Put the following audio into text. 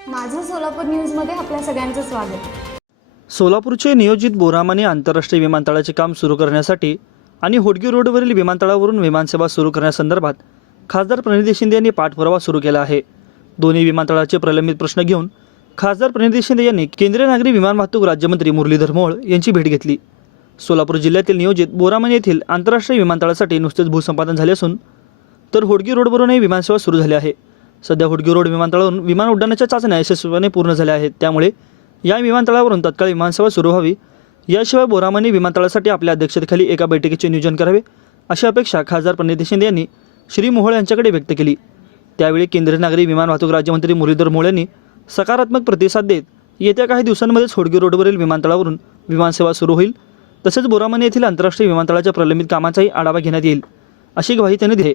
सोलापूर न्यूजमध्ये आपल्या सगळ्यांचं स्वागत. सोलापूरचे नियोजित बोरामाने आंतरराष्ट्रीय विमानतळाचे काम सुरू करण्यासाठी आणि होडगी रोडवरील विमानतळावरून विमानसेवा सुरू करण्यासंदर्भात खासदार प्रणिती शिंदे यांनी पाठपुरावा सुरू केला आहे. दोन्ही विमानतळाचे प्रलंबित प्रश्न घेऊन खासदार प्रणिती शिंदे यांनी केंद्रीय नागरी विमान वाहतूक राज्यमंत्री मुरलीधर मोहोळ यांची भेट घेतली. सोलापूर जिल्ह्यातील नियोजित बोरामणी येथील आंतरराष्ट्रीय विमानतळासाठी नुकतेच भूसंपादन झाले असून तर होडगी रोडवरूनही विमानसेवा सुरू झाली आहे. सध्या हुडगी रोड विमानतळावरून विमान उड्डाणाच्या चाचण्या यशस्वीपणे पूर्ण झाल्या आहेत. त्यामुळे या विमानतळावरून तत्काळ विमानसेवा सुरू व्हावी. याशिवाय बोरामणी विमानतळासाठी आपल्या अध्यक्षतेखाली एका बैठकीचे नियोजन करावे अशी अपेक्षा खासदार प्रणिती शिंदे यांनी श्री मोहोळ यांच्याकडे व्यक्त केली. त्यावेळी केंद्रीय नागरी विमान वाहतूक राज्यमंत्री मुरलीधर मोहोळ यांनी सकारात्मक प्रतिसाद देत येत्या काही दिवसांमध्येच होडगी रोडवरील विमानतळावरून विमानसेवा सुरू होईल. तसेच बोरामणी येथील आंतरराष्ट्रीय विमानतळाच्या प्रलंबित कामाचाही आढावा घेण्यात येईल अशी ग्वाही त्यांनी दिली